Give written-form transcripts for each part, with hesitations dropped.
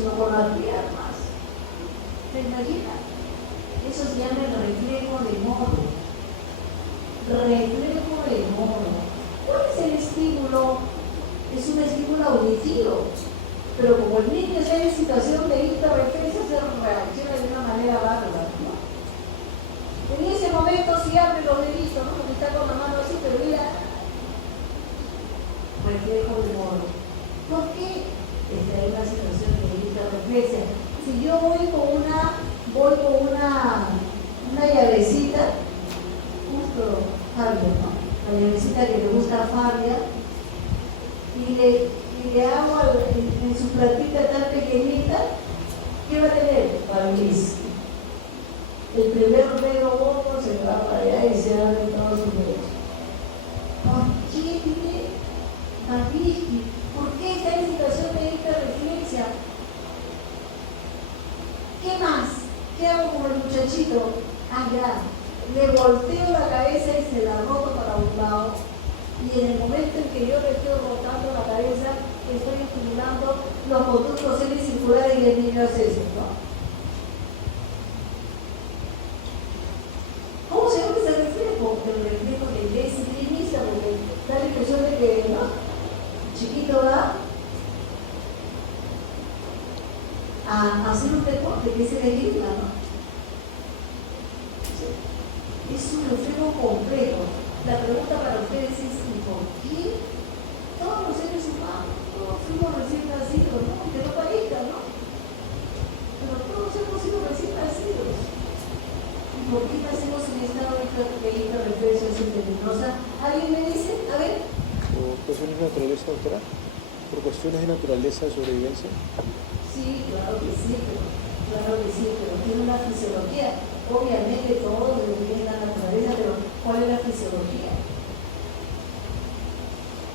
sino con las piernas. ¿Se imagina? Eso se llama el reflejo de modo. Reflejo de modo. ¿Cuál es el estímulo? Es un estímulo auditivo. Pero como el niño está en situación de hiperreflexia, se reacciona de una manera bárbara, ¿no? En ese momento, si abre los deditos, ¿no? Porque está con la mano así, pero mira, reflejo de modo. ¿Por qué? Está en una situación de hiperreflexia. Si yo voy con una llavecita, justo Fabio, ¿no? La llavecita que le gusta a Fabia, y le hago en su platita tan pequeñita, ¿qué va a tener? Barniz. El primer dedo gordo se va para allá y se abre todos sus dedos. ¿Por qué tiene barniz? ¿Por qué está en situación de hiperreflexia? ¿Qué más? ¿Qué hago con el muchachito? Ah, ya. Le volteo la cabeza y se la roto para un lado. Y en el momento en que yo le estoy rotando la cabeza, estoy estimulando los conductos semicirculares y el niño hace eso, ¿no? ¿Cómo se llama ese reflejo? El reflejo de esgrimista, porque da la impresión de que, ¿no? El chiquito va a hacer un deporte que es el esgrima, ¿no? Es un reflejo complejo. La pregunta para ustedes es: ¿por qué todos los seres humanos, todos fuimos recién nacidos, ¿no? Que no parezca, ¿no? Pero todos hemos sido recién nacidos. ¿Y por qué nacemos en estado de hiperreflexia psicoteminosa? ¿Alguien me dice? A ver. ¿Por cuestiones de naturaleza, doctora? ¿Por cuestiones de naturaleza de sobrevivencia? Sí, claro que sí, pero tiene una fisiología. Obviamente todos tienen la naturaleza, pero ¿cuál es la fisiología?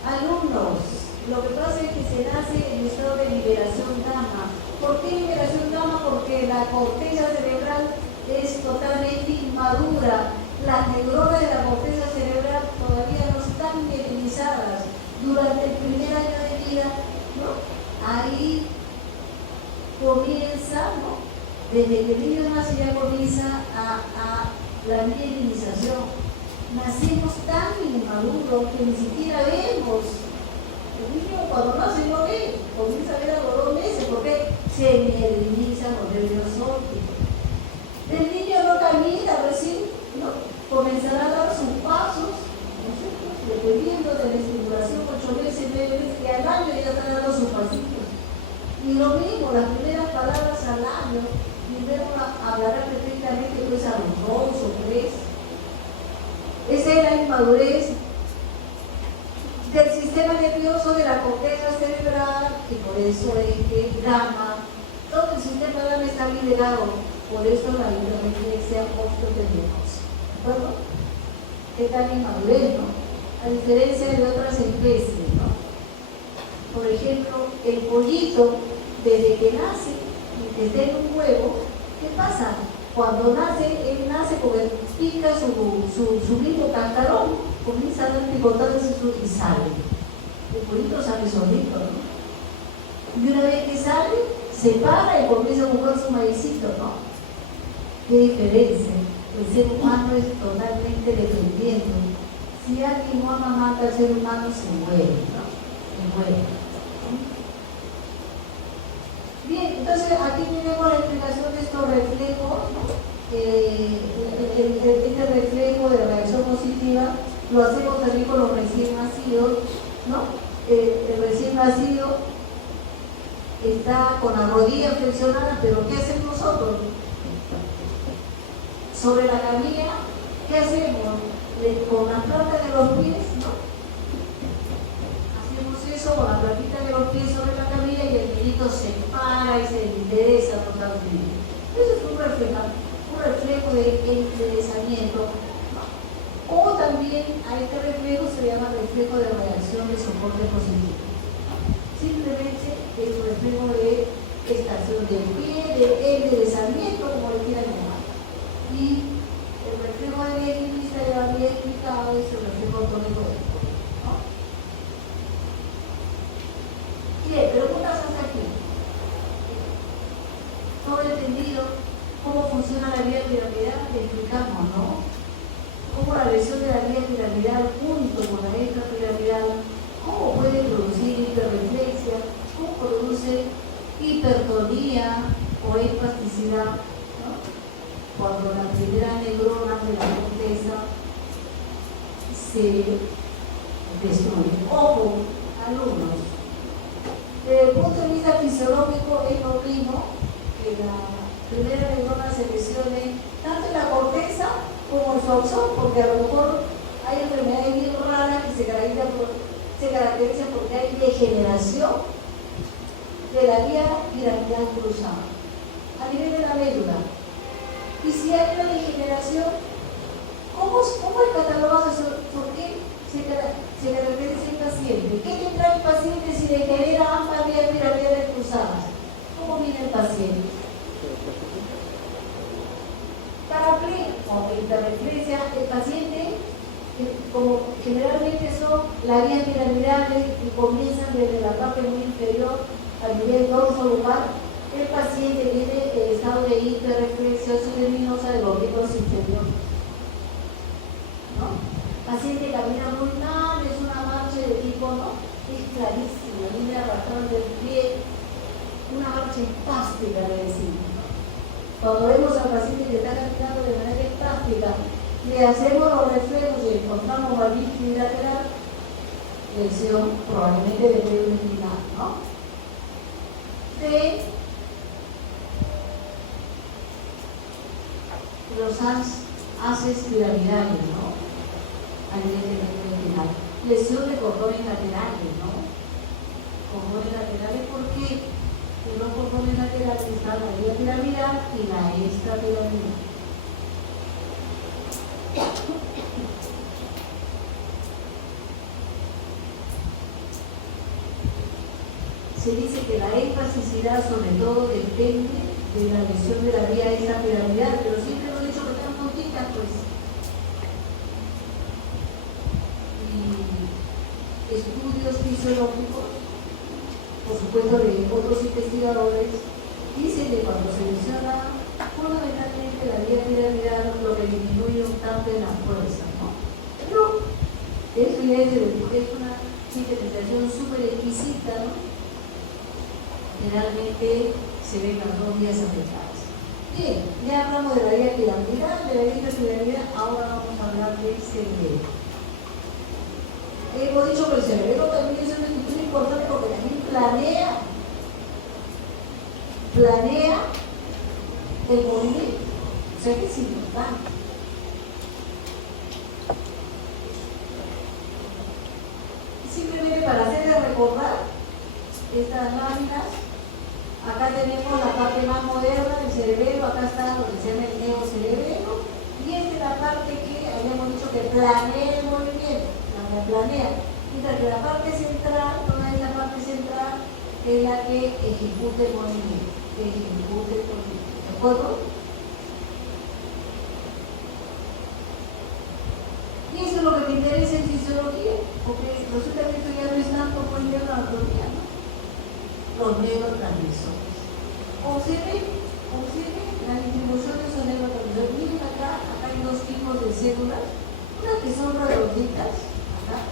Alumnos, lo que pasa es que se nace en estado de liberación gamma. ¿Por qué liberación gamma? Porque la corteza cerebral es totalmente inmadura. Las neuronas de la corteza cerebral todavía no están mielinizadas. Durante el primer año de vida, ¿no? Ahí comienza, ¿no? Desde que el niño nace ya comienza a la mielinización. Nacemos tan inmaduros que ni siquiera vemos. El niño cuando nace no ve, comienza a ver a los 2 meses porque se mielinizan los nervios ópticos. El niño no camina recién, ¿no? Comenzará a dar sus pasos, ¿no es cierto? Dependiendo de la estimulación, 8 meses, 9 meses, que al año ya están dando sus pasitos. Y lo mismo, las primeras palabras al año, primero hablará perfectamente pues a los 2 o 3. Esa es la inmadurez del sistema nervioso, de la corteza cerebral, y por eso es que gamma, todo el sistema gamma está liberado, por eso la hiperreflexia osteoteminosa. ¿De acuerdo? ¿Qué tal inmadurez, no? A diferencia de otras especies, ¿no? Por ejemplo, el pollito, desde que nace, desde un huevo, ¿qué pasa? Cuando nace, él nace porque pica su mismo cascarón, comienza a dar picotadas y sale. El pollito sale solito, ¿no? Y una vez que sale, se para y comienza a buscar su maicito, ¿no? ¿Qué diferencia? El ser humano es totalmente dependiente. Si alguien no amamanta al ser humano, se muere, ¿no? Se muere. Bien, entonces aquí tenemos la explicación de estos reflejos, ¿no? Este reflejo de la reacción positiva lo hacemos también con los recién nacidos, ¿no? El recién nacido está con la rodilla flexionada, pero ¿qué hacemos nosotros? Sobre la camilla, ¿qué hacemos? Con la planta de los pies, ¿no? Hacemos eso con la platita de los pies sobre la camilla y el niñito se para y se endereza totalmente. Eso es un reflejo de enderezamiento. O también a este reflejo se llama reflejo de reacción de soporte positivo. Simplemente es un reflejo de estación del pie, de enderezamiento, como le quieran llamar. Y el reflejo de Bielinista ya había explicado, es el reflejo tónico del cuerpo, ¿no? Bien, preguntas hasta aquí. no he entendido cómo funciona la vía piramidal, le explicamos, ¿no? Cómo la lesión de la vía piramidal junto con la extrapiramidal, cómo puede producir hiperreflexia, cómo produce hipertonía o espasticidad, ¿no? Cuando la primera neurona de la corteza se destruye. Ojo, alumnos, desde el punto de vista fisiológico es lo mismo que la primera neurona se lesione tanto en la corteza como en su axón, porque a lo mejor hay enfermedades bien raras que se caracterizan porque hay degeneración de la vía piramidal cruzada a nivel de la médula. Y si hay una degeneración, ¿cómo es catalogado eso? ¿Por qué se caracteriza el paciente? ¿Qué tendrá el paciente si degenera ambas vías piramidales cruzadas? ¿Cómo viene el paciente? Paraplegia o hiperreflexia, el paciente, como generalmente son las vías piramidales que comienzan desde la parte muy inferior a nivel dorso lumbar, el paciente viene en estado de hiperreflexia luminosa de los miembros inferiores. ¿No? El paciente camina muy mal, es una marcha de tipo, ¿no? Es clarísima, viene arrastrando el pie, una marcha espástica, le decimos. Cuando vemos al paciente que está caminando de manera espástica, le hacemos los reflejos y encontramos valvis bilateral, lesión probablemente de médula espinal, ¿no? De los haces piramidales, ¿no? A nivel de médula espinal. Lesión de cordones laterales, ¿no? Cordones laterales, ¿por qué? Que los cordones laterales están la vía piramidal y la extrapiramidal. Se dice que la espasticidad sobre todo depende de la lesión de la vía extrapiramidal, pero siempre lo he dicho que están juntitas, pues. Y estudios fisiológicos, por supuesto, de otros investigadores, dicen que cuando se lesiona fundamentalmente la vía piramidal, lo que disminuye un tanto en la fuerza, ¿no? Pero eso ya es una cicatrización súper exquisita, ¿no? Generalmente se ven las dos vías afectadas. Bien, ya hablamos de la vía piramidal, de la vía piramidal, ahora vamos a hablar del cerebro. Hemos dicho que el cerebro también es una estructura importante porque también planea el movimiento. O sea que es importante. Simplemente para hacerles recordar estas láminas, acá tenemos la parte más moderna del cerebelo, acá está lo que se llama el neocerebelo, y esta es la parte que habíamos dicho que planea el movimiento, la planea, mientras que la parte central, toda esta parte central, es la que ejecuta el movimiento, ¿de acuerdo? Y eso es lo que me interesa en fisiología, porque resulta que esto ya no es tanto por la anatomía, ¿no? Los neurotransmisores. Observen la distribución de esos neurotransmisores. Miren acá hay dos tipos de células, unas que son redonditas, acá,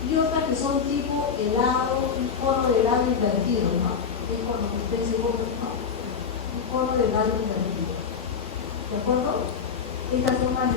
y otras que son tipo helado, un cono de helado invertido, ¿no? Es cuando ustedes se comen, ¿no? Un cono de helado invertido. ¿De acuerdo? Estas son las